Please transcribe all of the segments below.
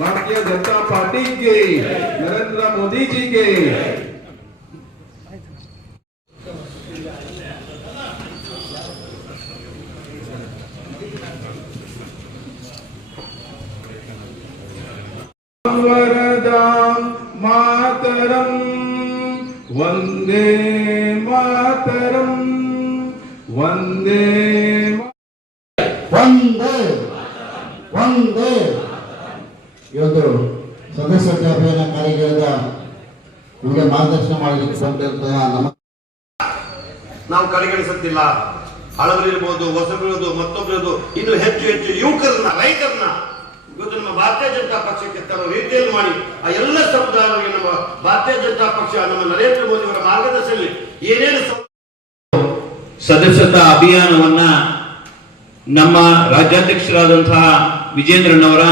Bharatiya Janata party के नरेंद्र मोदी जी के। वरदां मातरं वंदे मातरं ಅಭಿಯಾನ ಕಾರ್ಯಕ್ರಮದ ನಿಮಗೆ ಮಾರ್ಗದರ್ಶನ ಮಾಡಲಿಕ್ಕೆ ಬಂದಿರುವಂತಹ ನಮ್ಮ ನಾವು ಕಡೆಗಣಿಸುತ್ತಿಲ್ಲ. ಹಳಬರಿರ್ಬೋದು ಹೊಸಬರಿರ್ಬೋದು ಮತ್ತೊಬ್ಬರದು ಇನ್ನು ಹೆಚ್ಚು ಹೆಚ್ಚು ಯುವಕರನ್ನ ರೈತರನ್ನ ಇವತ್ತು ನಮ್ಮ ಭಾರತೀಯ ಜನತಾ ಪಕ್ಷಕ್ಕೆ ತರೋ ರೀತಿಯಲ್ಲಿ ಮಾಡಿ ಆ ಎಲ್ಲ ಸಮುದಾಯಗಳಿಗೆ ನಮ್ಮ ಭಾರತೀಯ ಜನತಾ ಪಕ್ಷ ನಮ್ಮ ನರೇಂದ್ರ ಮೋದಿ ಅವರ ಮಾರ್ಗದರ್ಶನದಲ್ಲಿ ಏನೇನು ಸದಸ್ಯತಾ ಅಭಿಯಾನವನ್ನ ನಮ್ಮ ರಾಜ್ಯಾಧ್ಯಕ್ಷರಾದಂತಹ ವಿಜೇಂದ್ರನವರ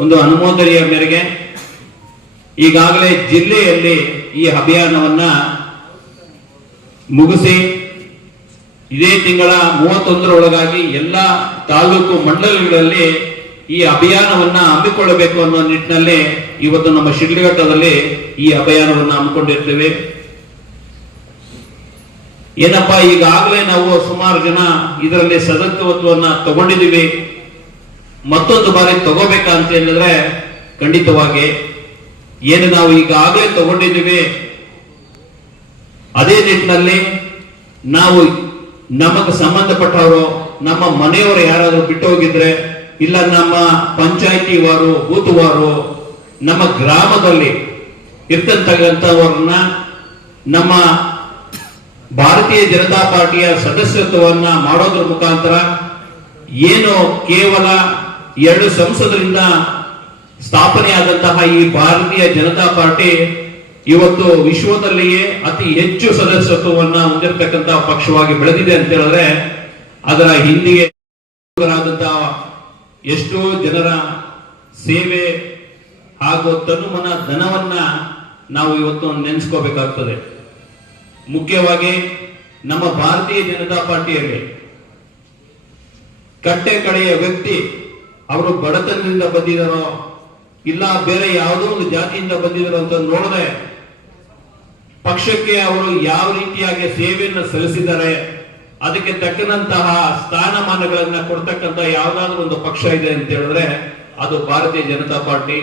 ಒಂದು ಅನುಮೋದನೆಯ ಮೇರೆಗೆ ಈಗಾಗಲೇ ಜಿಲ್ಲೆಯಲ್ಲಿ ಈ ಅಭಿಯಾನವನ್ನ ಮುಗಿಸಿ ಇದೇ ತಿಂಗಳ ಮೂವತ್ತೊಂದರೊಳಗಾಗಿ ಎಲ್ಲ ತಾಲೂಕು ಮಂಡಲಗಳಲ್ಲಿ ಈ ಅಭಿಯಾನವನ್ನ ಹಮ್ಮಿಕೊಳ್ಳಬೇಕು ಅನ್ನೋ ನಿಟ್ಟಿನಲ್ಲಿ ಇವತ್ತು ನಮ್ಮ ಶಿಡ್ಲಘಟ್ಟದಲ್ಲಿ ಈ ಅಭಿಯಾನವನ್ನ ಹಮ್ಮಿಕೊಂಡಿರ್ತೇವೆ. ಏನಪ್ಪಾ, ಈಗಾಗಲೇ ನಾವು ಸುಮಾರು ಜನ ಇದರಲ್ಲಿ ಸದಸ್ಯತ್ವವನ್ನ ತಗೊಂಡಿದ್ದೀವಿ. ಮತ್ತೊಂದು ಬಾರಿ ತಗೋಬೇಕಂತ ಹೇಳಿದ್ರೆ ಖಂಡಿತವಾಗಿ ಏನು ನಾವು ಈಗಾಗಲೇ ತಗೊಂಡಿದ್ದೀವಿ, ಅದೇ ನಿಟ್ಟಿನಲ್ಲಿ ನಾವು ನಮಗೆ ಸಂಬಂಧಪಟ್ಟವರು, ನಮ್ಮ ಮನೆಯವರು ಯಾರಾದರೂ ಬಿಟ್ಟು ಹೋಗಿದ್ರೆ ಇಲ್ಲ ನಮ್ಮ ಪಂಚಾಯಿತಿ ವಾರು ಬೂತ್ ನಮ್ಮ ಗ್ರಾಮದಲ್ಲಿ ಇರ್ತಕ್ಕಂಥವ್ರನ್ನ, ನಮ್ಮ ಭಾರತೀಯ ಜನತಾ ಪಾರ್ಟಿಯ ಸದಸ್ಯತ್ವವನ್ನ ಮಾಡೋದ್ರ ಮುಖಾಂತರ, ಏನು ಕೇವಲ ಎರಡು ಸಂಸದರಿಂದ ಸ್ಥಾಪನೆಯಾದಂತಹ ಈ ಭಾರತೀಯ ಜನತಾ ಪಾರ್ಟಿ ಇವತ್ತು ವಿಶ್ವದಲ್ಲಿಯೇ ಅತಿ ಹೆಚ್ಚು ಸದಸ್ಯತ್ವವನ್ನ ಹೊಂದಿರತಕ್ಕಂತಹ ಪಕ್ಷವಾಗಿ ಬೆಳೆದಿದೆ ಅಂತ ಹೇಳಿದ್ರೆ, ಅದರ ಹಿಂದಿಗೆ ಎಷ್ಟೋ ಜನರ ಸೇವೆ ಹಾಗೂ ತನುಮನ ಧನವನ್ನ ನಾವು ಇವತ್ತು ನೆನೆಸ್ಕೋಬೇಕಾಗ್ತದೆ. ಮುಖ್ಯವಾಗಿ ನಮ್ಮ ಭಾರತೀಯ ಜನತಾ ಪಾರ್ಟಿಯಲ್ಲಿ ಕಟ್ಟೆ ಕಡೆಯ ವ್ಯಕ್ತಿ ಅವರು ಬಡತನದಿಂದ ಬಂದಿದ್ದಾರೋ ಇಲ್ಲ, ಬೇರೆ ಯಾವುದೋ ಒಂದು ಜಾತಿಯಿಂದ ಬಂದಿದ್ರು ಅಂತ ನೋಡದೆ ಪಕ್ಷಕ್ಕೆ ಅವರು ಯಾವ ರೀತಿಯಾಗಿ ಸೇವೆಯನ್ನು ಸಲ್ಲಿಸಿದ್ದಾರೆ, ಅದಕ್ಕೆ ತಕ್ಕನಂತಹ ಸ್ಥಾನಮಾನಗಳನ್ನ ಕೊಡ್ತಕ್ಕಂತ ಯಾವ್ದಾದ್ರು ಒಂದು ಪಕ್ಷ ಇದೆ ಅಂತ ಹೇಳಿದ್ರೆ ಅದು ಭಾರತೀಯ ಜನತಾ ಪಾರ್ಟಿ.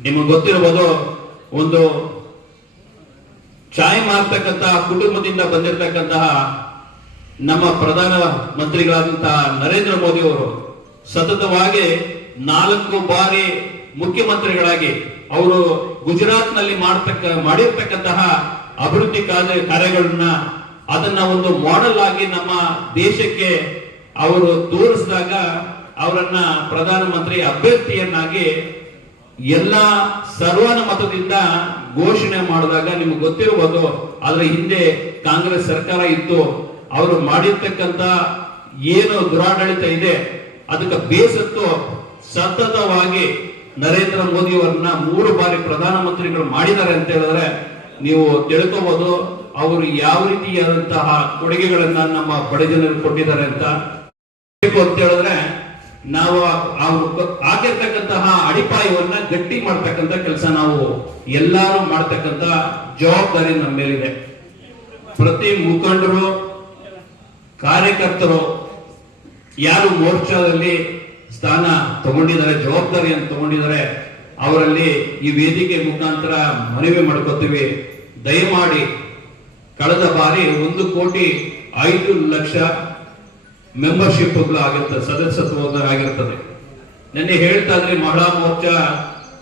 ನಿಮಗೆ ಗೊತ್ತಿರಬಹುದು ಒಂದು ಚಾಯ್ ಮಾರ್ತಕ್ಕಂತಹ ಕುಟುಂಬದಿಂದ ಬಂದಿರತಕ್ಕಂತಹ ನಮ್ಮ ಪ್ರಧಾನ ಮಂತ್ರಿಗಳಾದಂತಹ ನರೇಂದ್ರ ಮೋದಿ ಅವರು ಸತತವಾಗಿ ನಾಲ್ಕು ಬಾರಿ ಮುಖ್ಯಮಂತ್ರಿಗಳಾಗಿ ಅವರು ಗುಜರಾತ್ನಲ್ಲಿ ಮಾಡತಕ್ಕ, ಮಾಡಿರ್ತಕ್ಕಂತಹ ಅಭಿವೃದ್ಧಿ ಕಾರ್ಯ, ಕಾರ್ಯಗಳನ್ನ ಅದನ್ನ ಒಂದು ಮಾಡಲ್ ಆಗಿ ನಮ್ಮ ದೇಶಕ್ಕೆ ಅವರು ತೋರಿಸಿದಾಗ ಅವರನ್ನ ಪ್ರಧಾನಮಂತ್ರಿ ಅಭ್ಯರ್ಥಿಯನ್ನಾಗಿ ಎಲ್ಲ ಸರ್ವಾನುಮತದಿಂದ ಘೋಷಣೆ ಮಾಡಿದಾಗ ನಿಮ್ಗೆ ಗೊತ್ತಿರಬಹುದು ಅದರ ಹಿಂದೆ ಕಾಂಗ್ರೆಸ್ ಸರ್ಕಾರ ಇತ್ತು. ಅವರು ಮಾಡಿರ್ತಕ್ಕಂತ ಏನು ದುರಾಡಳಿತ ಇದೆ, ಅದಕ್ಕೆ ಬೇಸತ್ತು ಸತತವಾಗಿ ನರೇಂದ್ರ ಮೋದಿ ಅವರನ್ನ ಮೂರು ಬಾರಿ ಪ್ರಧಾನಮಂತ್ರಿಗಳು ಮಾಡಿದ್ದಾರೆ ಅಂತ ಹೇಳಿದ್ರೆ ನೀವು ತಿಳ್ಕೋಬಹುದು ಅವರು ಯಾವ ರೀತಿಯಾದಂತಹ ಕೊಡುಗೆಗಳನ್ನ ನಮ್ಮ ಬಡ ಜನರಿಗೆ ಕೊಟ್ಟಿದ್ದಾರೆ ಅಂತ. ಅಂತ ಹೇಳಿದ್ರೆ ನಾವು ಅವರು ಆಗಿರ್ತಕ್ಕಂತಹ ಅಡಿಪಾಯವನ್ನ ಗಟ್ಟಿ ಮಾಡ್ತಕ್ಕಂತ ಕೆಲಸ ನಾವು ಎಲ್ಲಾರು ಮಾಡ್ತಕ್ಕಂತ ಜವಾಬ್ದಾರಿ ನಮ್ಮ ಮೇಲಿದೆ. ಪ್ರತಿ ಮುಖಂಡರು, ಕಾರ್ಯಕರ್ತರು, ಯಾರು ಮೋರ್ಚಾದಲ್ಲಿ ಸ್ಥಾನ ತಗೊಂಡಿದ್ದಾರೆ ಜವಾಬ್ದಾರಿಯನ್ನು ತಗೊಂಡಿದ್ದಾರೆ, ಅವರಲ್ಲಿ ಈ ವೇದಿಕೆ ಮುಖಾಂತರ ಮನವಿ ಮಾಡ್ಕೋತೀವಿ. ದಯಮಾಡಿ ಕಳೆದ ಬಾರಿ ಒಂದು ಕೋಟಿ ಐದು ಲಕ್ಷ ಮೆಂಬರ್ಶಿಪ್ ಆಗಿರ್ತದೆ ಸದಸ್ಯತ್ವ ಆಗಿರ್ತದೆ. ನಿನ್ನೆ ಹೇಳ್ತಾ ಇದ್ರೆ, ಮಹಿಳಾ ಮೋರ್ಚಾ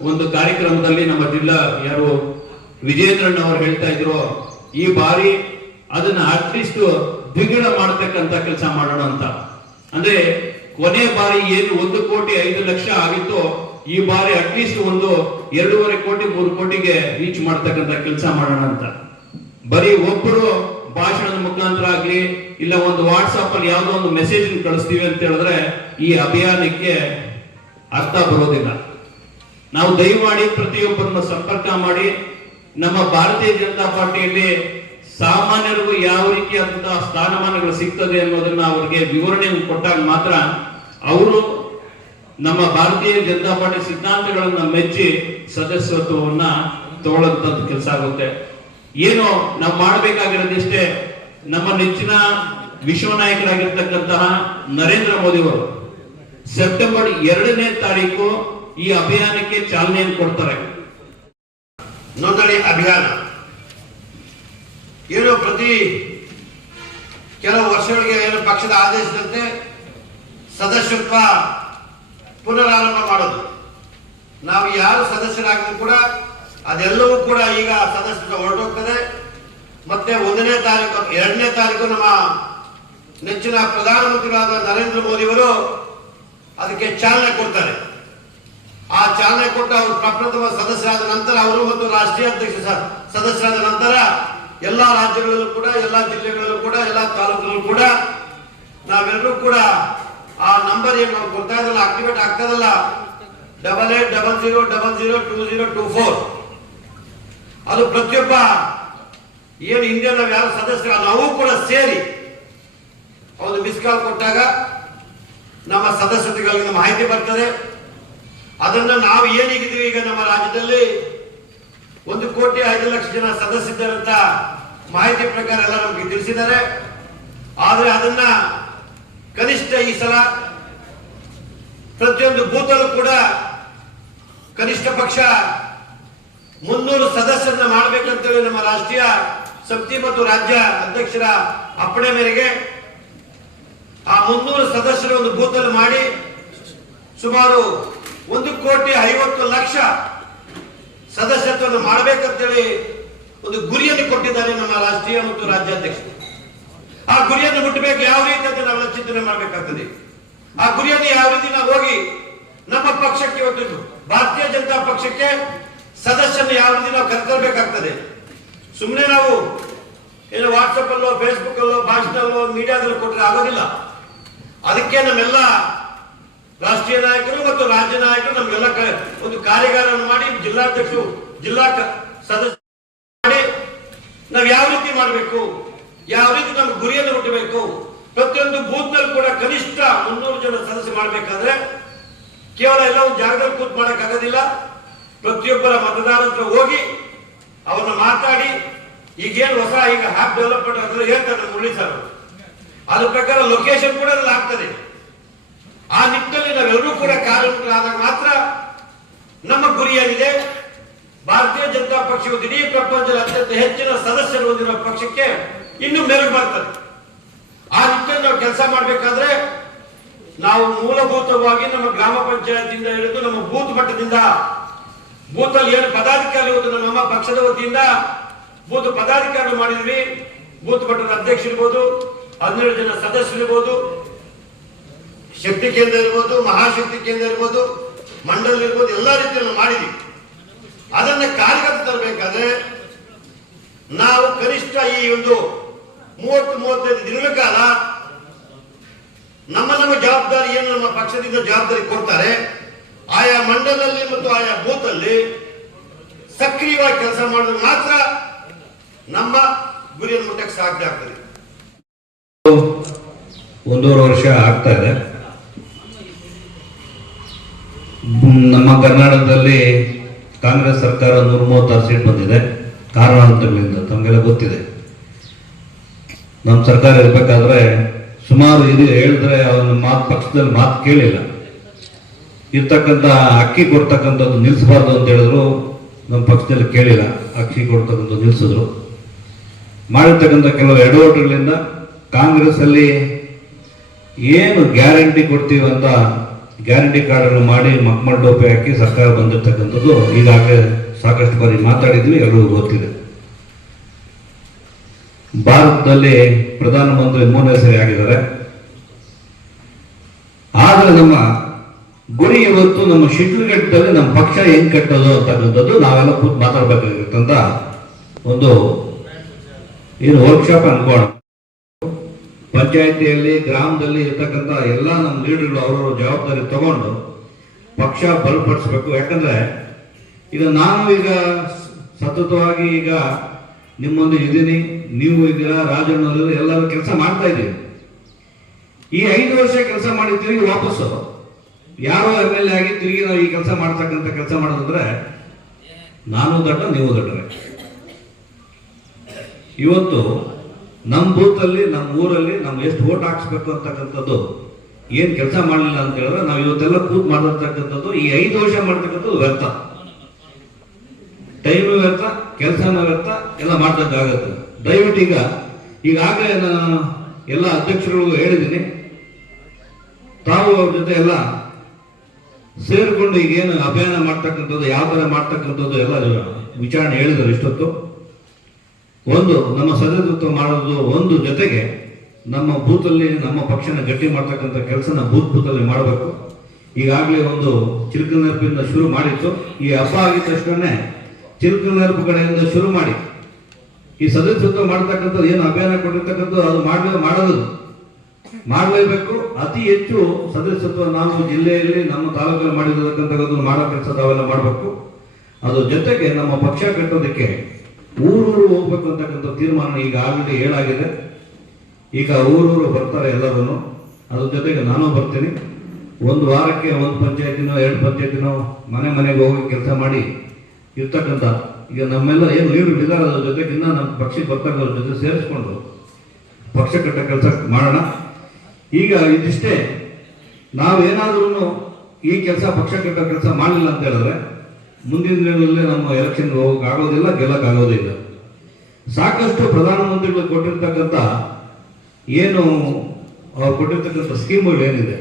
ಒಂದು ಕಾರ್ಯಕ್ರಮದಲ್ಲಿ ನಮ್ಮ ಜಿಲ್ಲಾ ಯಾರು ವಿಜೇಂದ್ರಣ್ಣ ಅವರು ಹೇಳ್ತಾ ಇದ್ರು, ಈ ಬಾರಿ ಅದನ್ನ ಅಟ್ಲೀಸ್ಟ್ ದ್ವಿಗುಣ ಮಾಡತಕ್ಕಂತ ಕೆಲಸ ಮಾಡೋಣ ಅಂತ. ಅಂದ್ರೆ ಕೊನೆ ಬಾರಿ ಏನು ಒಂದು ಕೋಟಿ ಐದು ಲಕ್ಷ ಆಗಿತ್ತು, ಈ ಬಾರಿ ಅಟ್ಲೀಸ್ಟ್ ಒಂದು ಎರಡೂವರೆ ಕೋಟಿ, ಮೂರು ಕೋಟಿಗೆ ರೀಚ್ ಮಾಡ್ತಕ್ಕಂಥ ಕೆಲಸ ಮಾಡೋಣ ಅಂತ. ಬರೀ ಒಬ್ಬರು ಭಾಷಣದ ಮುಖಾಂತರ ಆಗ್ಲಿ, ಇಲ್ಲ ಒಂದು ವಾಟ್ಸ್ಆಪ್ ಅಲ್ಲಿ ಯಾವ್ದೋ ಒಂದು ಮೆಸೇಜ್ ಕಳಿಸ್ತೀವಿ ಅಂತ ಹೇಳಿದ್ರೆ ಈ ಅಭಿಯಾನಕ್ಕೆ ಅರ್ಥ ಬರೋದಿಲ್ಲ. ನಾವು ದಯಮಾಡಿ ಪ್ರತಿಯೊಬ್ಬರನ್ನು ಸಂಪರ್ಕ ಮಾಡಿ, ನಮ್ಮ ಭಾರತೀಯ ಜನತಾ ಪಾರ್ಟಿಯಲ್ಲಿ ಸಾಮಾನ್ಯರಿಗೂ ಯಾವ ರೀತಿಯಾದಂತಹ ಸ್ಥಾನಮಾನಗಳು ಸಿಗ್ತದೆ ಅನ್ನೋದನ್ನ ಅವರಿಗೆ ವಿವರಣೆ ಕೊಟ್ಟಾಗ ಮಾತ್ರ ಅವರು ನಮ್ಮ ಭಾರತೀಯ ಜನತಾ ಪಾರ್ಟಿ ಸಿದ್ಧಾಂತಗಳನ್ನ ಮೆಚ್ಚಿ ಸದಸ್ಯತ್ವವನ್ನ ತಗೊಳ್ಳಂತದ್ದು ಕೆಲಸ ಆಗುತ್ತೆ. ಏನು ನಾವು ಮಾಡಬೇಕಾಗಿರೋದಿಷ್ಟೇ ನಮ್ಮ ನೆಚ್ಚಿನ ವಿಶ್ವ ನಾಯಕರಾಗಿರ್ತಕ್ಕಂತಹ ನರೇಂದ್ರ ಮೋದಿ ಅವರು ಸೆಪ್ಟೆಂಬರ್ ಎರಡನೇ ತಾರೀಕು ಈ ಅಭಿಯಾನಕ್ಕೆ ಚಾಲನೆಯನ್ನು ಕೊಡ್ತಾರೆ. ನೋಂದಣಿ ಅಭಿಯಾನ. ಏನು ಪ್ರತಿ ಕೆಲವು ವರ್ಷಗಳಿಗೆ ಏನು ಪಕ್ಷದ ಆದೇಶದಂತೆ ಸದಸ್ಯತ್ವ ಪುನರಾರಂಭ ಮಾಡೋದು. ನಾವು ಯಾರು ಸದಸ್ಯರಾಗಿದ್ರು ಕೂಡ ಅದೆಲ್ಲವೂ ಕೂಡ ಈಗ ಸದಸ್ಯತ್ವ ಹೊರಟೋಗ್ತದೆ. ಮತ್ತೆ ಒಂದನೇ ತಾರೀಕು, ಎರಡನೇ ತಾರೀಕು ನಮ್ಮ ನೆಚ್ಚಿನ ಪ್ರಧಾನಮಂತ್ರಿಗಳಾದ ನರೇಂದ್ರ ಮೋದಿಯವರು ಅದಕ್ಕೆ ಚಾಲನೆ ಕೊಡ್ತಾರೆ. ಆ ಚಾಲನೆ ಕೊಟ್ಟು ಅವರು ಪ್ರಪ್ರಥಮ ಸದಸ್ಯರಾದ ನಂತರ ಅವರು ಮತ್ತು ರಾಷ್ಟ್ರೀಯ ಅಧ್ಯಕ್ಷ ಸದಸ್ಯರಾದ ನಂತರ ಎಲ್ಲ ರಾಜ್ಯಗಳಲ್ಲೂ ಕೂಡ, ಎಲ್ಲ ಜಿಲ್ಲೆಗಳಲ್ಲೂ ಕೂಡ, ಎಲ್ಲ ತಾಲೂಕುಗಳಲ್ಲೂ ಕೂಡ ನಾವೆಲ್ಲರೂ ಕೂಡ ಆ ನಂಬರ್ ಏನು ಇರಲ್ಲ ಆಕ್ಟಿವೇಟ್ ಆಗ್ತದಲ್ಲ? Double eight double zero double zero two zero two four ಅದು ಪ್ರತಿಯೊಬ್ಬ, ಏನು ಇಂಡಿಯಾ ನಾವು ಯಾರು ಸದಸ್ಯರ, ನಾವು ಕೂಡ ಸೇರಿ ಅವರು ಮಿಸ್ ಕಾಲ್ ಕೊಟ್ಟಾಗ ನಮ್ಮ ಸದಸ್ಯತೆಗಳಿಗೆ ಮಾಹಿತಿ ಬರ್ತದೆ. ಅದನ್ನ ನಾವು ಏನಿಗಿದ್ದೀವಿ ಈಗ ನಮ್ಮ ರಾಜ್ಯದಲ್ಲಿ? ಒಂದು ಕೋಟಿ ಐದು ಲಕ್ಷ ಜನ ಸದಸ್ಯರಂತ ಮಾಹಿತಿ ಪ್ರಕಾರ ಎಲ್ಲ ನಮಗೆ ತಿಳಿಸಿದ್ದಾರೆ. ಆದರೆ ಅದನ್ನ ಕನಿಷ್ಠ ಈ ಸಲ ಪ್ರತಿಯೊಂದು ಬೂತಲ್ಲೂ ಕೂಡ ಕನಿಷ್ಠ ಪಕ್ಷ ಮುನ್ನೂರು ಸದಸ್ಯರನ್ನ ಮಾಡಬೇಕಂತೇಳಿ ನಮ್ಮ ರಾಷ್ಟ್ರೀಯ ಸಮಿತಿ ಮತ್ತು ರಾಜ್ಯ ಅಧ್ಯಕ್ಷರ ಅಪ್ಪಣೆ ಮೇರೆಗೆ ಆ ಮುನ್ನೂರು ಸದಸ್ಯರ ಒಂದು ಬೂತಲ್ಲಿ ಮಾಡಿ ಸುಮಾರು ಒಂದು ಕೋಟಿ ಐವತ್ತು ಲಕ್ಷ ಸದಸ್ಯತ್ವವನ್ನು ಮಾಡಬೇಕಂತೇಳಿ ಒಂದು ಗುರಿಯನ್ನು ಕೊಟ್ಟಿದ್ದಾರೆ ನಮ್ಮ ರಾಷ್ಟ್ರೀಯ ಮತ್ತು ರಾಜ್ಯಾಧ್ಯಕ್ಷರು. ಆ ಗುರಿಯನ್ನು ಮುಟ್ಟಬೇಕು ಯಾವ ರೀತಿ? ಚಿಂತನೆ ಮಾಡಬೇಕಾಗ್ತದೆ. ಆ ಗುರಿಯನ್ನು ಯಾವ ರೀತಿ ನಾವು ಹೋಗಿ ನಮ್ಮ ಪಕ್ಷಕ್ಕೆ ಇವತ್ತು ಭಾರತೀಯ ಜನತಾ ಪಕ್ಷಕ್ಕೆ ಸದಸ್ಯನ ಯಾವ ರೀತಿ ನಾವು ಕರೆತರಬೇಕಾಗ್ತದೆ. ಸುಮ್ಮನೆ ನಾವು ಏನೋ ವಾಟ್ಸಪ್ ಅಲ್ಲೋ ಫೇಸ್ಬುಕ್ ಅಲ್ಲೋ ಭಾಷಣಲ್ಲೋ ಮೀಡಿಯಾದಲ್ಲಿ ಕೊಟ್ಟರೆ ಆಗೋದಿಲ್ಲ. ಅದಕ್ಕೆ ನಮ್ಮೆಲ್ಲ ರಾಷ್ಟ್ರೀಯ ನಾಯಕರು ಮತ್ತು ರಾಜ್ಯ ನಾಯಕರು ನಮ್ಗೆಲ್ಲ ಒಂದು ಕಾರ್ಯಾಗಾರವನ್ನು ಮಾಡಿ, ಜಿಲ್ಲಾಧ್ಯಕ್ಷರು, ಜಿಲ್ಲಾ ಸದಸ್ಯ ಮಾಡಿ, ನಾವು ಯಾವ ರೀತಿ ಮಾಡಬೇಕು, ಯಾವ ರೀತಿ ನಮ್ಮ ಗುರಿಯನ್ನು ಮುಟ್ಟಬೇಕು ಪ್ರತಿಯೊಂದು ಬೂತ್ನಲ್ಲಿ ಕೂಡ ಕನಿಷ್ಠ ಮುನ್ನೂರು ಜನ ಸದಸ್ಯ ಮಾಡಬೇಕಾದ್ರೆ ಕೇವಲ ಎಲ್ಲ ಒಂದು ಜಾಗದಲ್ಲಿ ಕೂತ್ ಮಾಡಕ್ ಆಗೋದಿಲ್ಲ. ಪ್ರತಿಯೊಬ್ಬರ ಮತದಾರರ ಹತ್ರ ಹೋಗಿ ಅವರನ್ನ ಮಾತಾಡಿ, ಈಗೇನು ಹೊಸ ಈಗ ಹ್ಯಾಪ್ ಡೆವಲಪ್ಮೆಂಟ್ ಅಂತ ಹೇಳ್ತಾರೆ ಮುರಳಿ ಸರ್ ಅದ್ರ ಪ್ರಕಾರ ಲೊಕೇಶನ್ ಕೂಡ ಆಗ್ತದೆ. ಆ ನಿಟ್ಟಿನಲ್ಲಿ ನಾವೆಲ್ಲರೂ ಕೂಡ ಕಾರ್ಯಮುಖರಾದಾಗ ಮಾತ್ರ ನಮ್ಮ ಗುರಿಯಾಗಿದೆ ಭಾರತೀಯ ಜನತಾ ಪಕ್ಷವು ಇಡೀ ಪ್ರಪಂಚದ ಅತ್ಯಂತ ಹೆಚ್ಚಿನ ಸದಸ್ಯರು ಹೊಂದಿರುವ ಪಕ್ಷಕ್ಕೆ ಇನ್ನು ಮೆರುಗು ಬರ್ತದೆ. ಆ ನಾವು ಕೆಲಸ ಮಾಡಬೇಕಾದ್ರೆ ನಾವು ಮೂಲಭೂತವಾಗಿ ನಮ್ಮ ಗ್ರಾಮ ಪಂಚಾಯತಿಯಿಂದ ಹಿಡಿದು ನಮ್ಮ ಬೂತ್ ಮಟ್ಟದಿಂದ, ಬೂತಲ್ಲಿ ಏನು ಪದಾಧಿಕಾರಿ ನಮ್ಮ ಪಕ್ಷದ ವತಿಯಿಂದ ಬೂತ್ ಪದಾಧಿಕಾರಿ ಮಾಡಿದ್ವಿ. ಬೂತ್ ಮಟ್ಟದ ಅಧ್ಯಕ್ಷ ಇರ್ಬೋದು ಹನ್ನೆರಡು ಜನ ಸದಸ್ಯರು ಇರ್ಬೋದು, ಶಕ್ತಿ ಕೇಂದ್ರ ಇರ್ಬೋದು, ಮಹಾಶಕ್ತಿ ಕೇಂದ್ರ ಇರ್ಬೋದು, ಮಂಡಲ ಇರ್ಬೋದು, ಎಲ್ಲ ರೀತಿಯಲ್ಲಿ ಮಾಡಿದ್ವಿ. ಅದನ್ನ ಕಾರ್ಯಗತ ತರಬೇಕಾದ್ರೆ ನಾವು ಕನಿಷ್ಠ ಈ ಒಂದು ಮೂವತ್ತು ಮೂವತ್ತೈದು ದಿನಗಳ ಕಾಲ ನಮ್ಮ ನಮ್ಮ ಜವಾಬ್ದಾರಿ ಏನು ನಮ್ಮ ಪಕ್ಷದಿಂದ ಜವಾಬ್ದಾರಿ ಕೊಡ್ತಾರೆ, ಆಯಾ ಮಂಡಲದಲ್ಲಿ ಮತ್ತು ಆಯಾ ಬೂತ್ ಅಲ್ಲಿ ಸಕ್ರಿಯವಾಗಿ ಕೆಲಸ ಮಾಡಿದ್ರೆ ಮಾತ್ರ ನಮ್ಮ ಗುರಿಯನ್ನು ಮುಟ್ಟಕ್ಕೆ ಸಾಧ್ಯ ಆಗ್ತದೆ. ಒಂದೂವರೆ ವರ್ಷ ಆಗ್ತಾ ಇದೆ. ನಮ್ಮ ಕರ್ನಾಟಕದಲ್ಲಿ ಕಾಂಗ್ರೆಸ್ ಸರ್ಕಾರ ನೂರ ಮೂವತ್ತಾರು ಸೀಟ್ ಬಂದಿದೆ. ಕಾರಣಾಂತರಗಳಿಂದ, ತಮಗೆಲ್ಲ ಗೊತ್ತಿದೆ. ನಮ್ಮ ಸರ್ಕಾರ ಇರಬೇಕಾದ್ರೆ ಸುಮಾರು ಇದು ಹೇಳಿದ್ರೆ ಅವನ ಮಾತು ಪಕ್ಷದಲ್ಲಿ ಮಾತು ಕೇಳಿಲ್ಲ. ಇರ್ತಕ್ಕಂಥ ಅಕ್ಕಿ ಕೊಡ್ತಕ್ಕಂಥದ್ದು ನಿಲ್ಲಿಸಬಾರ್ದು ಅಂತ ಹೇಳಿದ್ರು ನಮ್ಮ ಪಕ್ಷದಲ್ಲಿ ಕೇಳಿಲ್ಲ. ಅಕ್ಕಿ ಕೊಡ್ತಕ್ಕಂಥದ್ದು ನಿಲ್ಲಿಸಿದ್ರು ಮಾಡಿರ್ತಕ್ಕಂಥ ಕೆಲವು ಎಡವಟ್ಟುಗಳಿಂದ ಕಾಂಗ್ರೆಸ್ ಅಲ್ಲಿ ಏನು ಗ್ಯಾರಂಟಿ ಕೊಡ್ತೀವಿ ಅಂತ ಗ್ಯಾರಂಟಿ ಕಾರ್ಡ್ ಮಾಡಿ ಮಕ್ಕಳ ಡೋಪೆ ಹಾಕಿ ಸರ್ಕಾರ ಬಂದಿರತಕ್ಕಂಥದ್ದು ಈಗಾಗಲೇ ಸಾಕಷ್ಟು ಬಾರಿ ಮಾತಾಡಿದ್ವಿ, ಎಲ್ಲರಿಗೂ ಗೊತ್ತಿದೆ. ಭಾರತದಲ್ಲಿ ಪ್ರಧಾನಮಂತ್ರಿ ಮೂರನೇ ಸರಿ ಆಗಿದ್ದಾರೆ. ಆದರೆ ನಮ್ಮ ಗುರಿ ಇವತ್ತು ನಮ್ಮ ಶಿಡ್ಲಘಟ್ಟದಲ್ಲಿ ನಮ್ಮ ಪಕ್ಷ ಹೆಂಗ್ ಕಟ್ಟೋದು ಅಂತಕ್ಕಂಥದ್ದು ನಾವೆಲ್ಲ ಕೂತ್ ಮಾತಾಡ್ಬೇಕಾಗಿರ್ತಂತ ಒಂದು ಏನು ವರ್ಕ್ಶಾಪ್ ಅನ್ಕೋಣ ಪಂಚಾಯತಿಯಲ್ಲಿ, ಗ್ರಾಮದಲ್ಲಿ ಇರ್ತಕ್ಕಂಥ ಎಲ್ಲ ನಮ್ಮ ಲೀಡರ್ಗಳು ಅವರವರ ಜವಾಬ್ದಾರಿ ತಗೊಂಡು ಪಕ್ಷ ಬಲಪಡಿಸ್ಬೇಕು. ಯಾಕಂದ್ರೆ ಇದು ನಾನು ಈಗ ಸತತವಾಗಿ ಈಗ ನಿಮ್ಮೊಂದು ಇದ್ದೀನಿ, ನೀವು ಇದ್ದೀರಾ ರಾಜಣ್ಣವರು ಎಲ್ಲರೂ ಕೆಲಸ ಮಾಡ್ತಾ ಇದ್ದೀವಿ. ಈ ಐದು ವರ್ಷ ಕೆಲಸ ಮಾಡಿದ್ದೀವಿ ವಾಪಸ್ಸು. ಯಾರೋ ಎಂ ಎಲ್ ಎ ಆಗಿ ತಿರುಗಿ ನಾವು ಈ ಕೆಲಸ ಮಾಡ್ತಕ್ಕಂಥ ಕೆಲಸ ಮಾಡೋದಂದ್ರೆ, ನಾನು ದೊಡ್ಡ, ನೀವು ದೊಡ್ಡರೆ ಇವತ್ತು ನಮ್ಮ ಬೂತಲ್ಲಿ ನಮ್ಮ ಊರಲ್ಲಿ ನಾವು ಎಷ್ಟು ಓಟ್ ಹಾಕ್ಸ್ಬೇಕು ಅಂತಕ್ಕಂಥದ್ದು, ಏನ್ ಕೆಲಸ ಮಾಡಲಿಲ್ಲ ಅಂತ ಹೇಳಿದ್ರೆ ನಾವು ಇವತ್ತೆಲ್ಲ ಕೂತ್ ಮಾಡಿರ್ತಕ್ಕಂಥದ್ದು ಈ ಐದು ವರ್ಷ ಮಾಡ್ತಕ್ಕಂಥದ್ದು ವ್ಯರ್ಥ. ಟೈಮ್ ವ್ಯರ್ಥ ಕೆಲಸನ ವ್ಯರ್ಥ ಎಲ್ಲ ಮಾಡ್ದಂಗಾಗತ್ತೆ ದಯವಿಟ್ಟು ಈಗ ಈಗಾಗಲೇ ನಾನು ಎಲ್ಲ ಅಧ್ಯಕ್ಷರುಗಳು ಹೇಳಿದ್ದೀನಿ. ತಾವು ಅವ್ರ ಜೊತೆ ಎಲ್ಲ ಸೇರಿಕೊಂಡು ಈಗೇನು ಅಭಿಯಾನ ಮಾಡ್ತಕ್ಕಂಥದ್ದು, ಯಾವ ಥರ ಮಾಡ್ತಕ್ಕಂಥದ್ದು ಎಲ್ಲ ವಿಚಾರಣೆ ಹೇಳಿದರು ಇಷ್ಟೊತ್ತು. ಒಂದು, ನಮ್ಮ ಸದಸ್ಯತ್ವ ಮಾಡೋದು ಒಂದು ಜೊತೆಗೆ ನಮ್ಮ ಬೂತಲ್ಲಿ, ನಮ್ಮ ಪಕ್ಷನ ಗಟ್ಟಿ ಮಾಡ್ತಕ್ಕಂಥ ಕೆಲಸನ ಬೂತ್ ಬೂತಲ್ಲಿ ಮಾಡಬೇಕು. ಈಗಾಗಲೇ ಒಂದು ಚಿಲ್ಕಲ್ ನೆನಪಿಂದ ಶುರು ಮಾಡಿತ್ತು. ಈ ಹಬ್ಬ ಆಗಿದ ನೆನಪು ಕಡೆಯಿಂದ ಶುರು ಮಾಡಿ. ಈ ಸದಸ್ಯತ್ವ ಮಾಡತಕ್ಕಂಥದ್ದು ಏನು ಅಭಿಯಾನ ಕೊಟ್ಟಿರ್ತಕ್ಕಂಥದ್ದು ಅದು ಮಾಡಲೇ ಮಾಡೋದು ಮಾಡಲೇಬೇಕು. ಅತಿ ಹೆಚ್ಚು ಸದಸ್ಯತ್ವ ನಾವು ಜಿಲ್ಲೆಯಲ್ಲಿ ನಮ್ಮ ತಾಲೂಕಲ್ಲಿ ಮಾಡಿರ್ತಕ್ಕಂಥದ್ದು ಮಾಡೋ ಕೆಲಸ ತಾವೆಲ್ಲ ಮಾಡಬೇಕು. ಅದ್ರ ಜೊತೆಗೆ ನಮ್ಮ ಪಕ್ಷ ಕಟ್ಟೋದಕ್ಕೆ ಊರೂರು ಹೋಗ್ಬೇಕು ಅಂತಕ್ಕಂಥ ತೀರ್ಮಾನ ಈಗ ಆಲ್ರೆಡಿ ಹೇಳಾಗಿದೆ ಈಗ ಊರೂರು ಬರ್ತಾರೆ ಎಲ್ಲರೂ ಅದ್ರ ಜೊತೆಗೆ ನಾನು ಬರ್ತೀನಿ. ಒಂದು ವಾರಕ್ಕೆ ಒಂದು ಪಂಚಾಯತಿನೋ, ಎರಡು ಪಂಚಾಯತಿನೋ ಮನೆ ಮನೆಗೆ ಹೋಗಿ ಕೆಲಸ ಮಾಡಿ ಇರ್ತಕ್ಕಂಥ, ಈಗ ನಮ್ಮೆಲ್ಲ ಏನು ಲೀಡರ್ ಬಿದ್ದಾರದ ಜೊತೆ ಇನ್ನ ನಮ್ಮ ಪಕ್ಷಕ್ಕೆ ಬರ್ತಕ್ಕಂಥ ಜೊತೆ ಸೇರಿಸ್ಕೊಂಡು ಪಕ್ಷ ಕಟ್ಟ ಕೆಲಸ ಮಾಡೋಣ. ಈಗ ಇದಿಷ್ಟೇ ನಾವೇನಾದ್ರೂ ಈ ಕೆಲಸ ಪಕ್ಷ ಕಟ್ಟ ಕೆಲಸ ಮಾಡಲಿಲ್ಲ ಅಂತ ಹೇಳಿದ್ರೆ ಮುಂದಿನ ದಿನಗಳಲ್ಲಿ ನಮ್ಮ ಎಲೆಕ್ಷನ್ ಹೋಗೋಕ್ಕಾಗೋದಿಲ್ಲ ಆಗೋದಿಲ್ಲ, ಗೆಲ್ಲಕ್ ಆಗೋದಿಲ್ಲ ಸಾಕಷ್ಟು ಪ್ರಧಾನಮಂತ್ರಿಗಳು ಕೊಟ್ಟಿರ್ತಕ್ಕಂಥ ಏನು, ಅವ್ರು ಕೊಟ್ಟಿರ್ತಕ್ಕಂಥ ಸ್ಕೀಮ್ಗಳು ಏನಿದೆ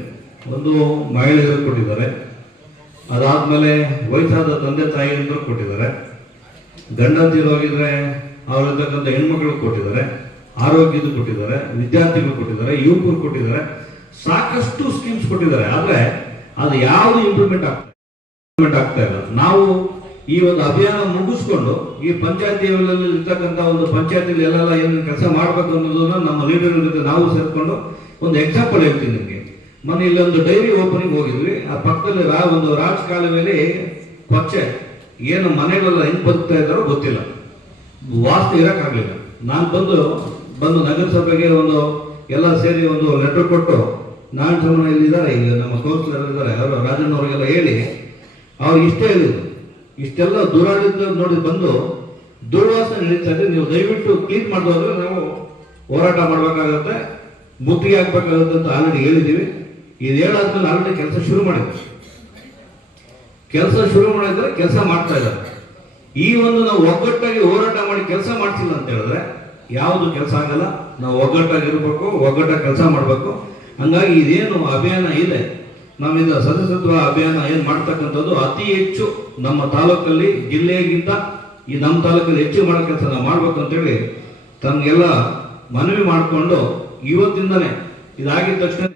ಒಂದು ಮಹಿಳೆಯರು ಕೊಟ್ಟಿದ್ದಾರೆ. ಅದಾದ್ಮೇಲೆ ವಯಸ್ಸಾದ ತಂದೆ ತಾಯಿಯಂದ್ರು ಕೊಟ್ಟಿದ್ದಾರೆ. ಗಂಡಂತಿರು ಹೋಗಿದ್ರೆ ಅವರಿರ್ತಕ್ಕಂಥ ಹೆಣ್ಮಕ್ಳು ಕೊಟ್ಟಿದ್ದಾರೆ. ಆರೋಗ್ಯದ ಕೊಟ್ಟಿದ್ದಾರೆ, ವಿದ್ಯಾರ್ಥಿಗಳು ಕೊಟ್ಟಿದ್ದಾರೆ, ಯುವಕರು ಕೊಟ್ಟಿದ್ದಾರೆ. ಸಾಕಷ್ಟು ಸ್ಕೀಮ್ಸ್ ಕೊಟ್ಟಿದ್ದಾರೆ. ಆದರೆ ಅದು ಯಾವುದು ಇಂಪ್ಲಿಮೆಂಟ್ ಆಗ್ತಾ ಆಗ್ತಾ ಇಲ್ಲ. ನಾವು ಈ ಒಂದು ಅಭಿಯಾನ ಮುಗಿಸ್ಕೊಂಡು ಈ ಪಂಚಾಯತಿ ಇರ್ತಕ್ಕಂಥ ಒಂದು ಪಂಚಾಯತಿಲಿ ಎಲ್ಲೆಲ್ಲ ಏನು ಕೆಲಸ ಮಾಡಬೇಕು ಅನ್ನೋದನ್ನ ನಮ್ಮ ಲೀಡರ್ ನಾವು ಸೇರ್ಕೊಂಡು ಒಂದು ಎಕ್ಸಾಂಪಲ್ ಹೇಳ್ತೀನಿ ನಿಮಗೆ. ಮೊನ್ನೆ ಇಲ್ಲೊಂದು ಡೈರಿ ಓಪನಿಂಗ್ ಹೋಗಿದ್ವಿ. ಆ ಪಕ್ಕದಲ್ಲಿ ರಾ ಒಂದು ರಾಜ್ ಕಾಲುವೆಯಲ್ಲಿ ಕೊಚ್ಚೆ ಏನು ಮನೆಗಳೆಲ್ಲ ಹೆಂಗ್ ಬದುಕ್ತಾ ಇದ್ದಾರೋ ಗೊತ್ತಿಲ್ಲ. ವಾಸ್ತು ಇರಕ್ಕಾಗ್ಲಿಲ್ಲ. ನಾನು ಬಂದು ಬಂದು ನಗರಸಭೆಗೆ ಒಂದು ಎಲ್ಲ ಸೇರಿ ಒಂದು ಲೆಟರ್ ಕೊಟ್ಟು ನಾನು ಸುಮ್ಮನೆ ಇಲ್ಲಿದ್ದಾರೆ ಈಗ ನಮ್ಮ ಕೌನ್ಸಿಲರ್ ಇದ್ದಾರೆ ಅವರು ರಾಜಣ್ಣ ಅವರಿಗೆಲ್ಲ ಹೇಳಿ, ಅವ್ರು ಇಷ್ಟೇ ಹೇಳಿದ್ರು. ಇಷ್ಟೆಲ್ಲ ದೂರಾಡಿದ್ದು ನೋಡಿ ಬಂದು ದುರ್ವಾಸನೆ ನಡೀತಾ ನೀವು ದಯವಿಟ್ಟು ಕ್ಲೀನ್ ಮಾಡೋದ್ರೆ ನಾವು ಹೋರಾಟ ಮಾಡಬೇಕಾಗತ್ತೆ, ಮುತ್ತಿಗೆ ಹಾಕ್ಬೇಕಾಗತ್ತೆ ಅಂತ ಆಲ್ರೆಡಿ ಹೇಳಿದ್ದೀವಿ. ಇದು ಹೇಳಾದ್ಮೇಲೆ ಆಲ್ರೆಡಿ ಕೆಲಸ ಶುರು ಮಾಡಿದ್ವಿ ಕೆಲಸ ಶುರು ಮಾಡಿದ್ರೆ ಕೆಲಸ ಮಾಡ್ತಾ ಇದ್ದಾರೆ. ಈ ಒಂದು ನಾವು ಒಗ್ಗಟ್ಟಾಗಿ ಹೋರಾಟ ಮಾಡಿ ಕೆಲಸ ಮಾಡ್ತಿಲ್ಲ ಅಂತ ಹೇಳಿದ್ರೆ ಯಾವುದು ಕೆಲಸ ಆಗಲ್ಲ. ನಾವು ಒಗ್ಗಟ್ಟಾಗಿ ಇರಬೇಕು, ಒಗ್ಗಟ್ಟಾಗಿ ಕೆಲಸ ಮಾಡಬೇಕು. ಹಂಗಾಗಿ ಇದೇನು ಅಭಿಯಾನ ಇದೆ. ನಮ್ಮಿಂದ ಸದಸ್ಯತ್ವ ಅಭಿಯಾನ ಏನು ಮಾಡ್ತಕ್ಕಂಥದ್ದು ಅತಿ ಹೆಚ್ಚು ನಮ್ಮ ತಾಲೂಕಲ್ಲಿ, ಜಿಲ್ಲೆಗಿಂತ ಈ ನಮ್ಮ ತಾಲೂಕಲ್ಲಿ ಹೆಚ್ಚು ಮಾಡೋ ಕೆಲಸ ನಾವು ಮಾಡ್ಬೇಕು ಅಂತೇಳಿ ತಮಗೆಲ್ಲ ಮನವಿ ಮಾಡಿಕೊಂಡು ಇವತ್ತಿಂದನೇ ಇದಾಗಿದ್ದ ತಕ್ಷಣ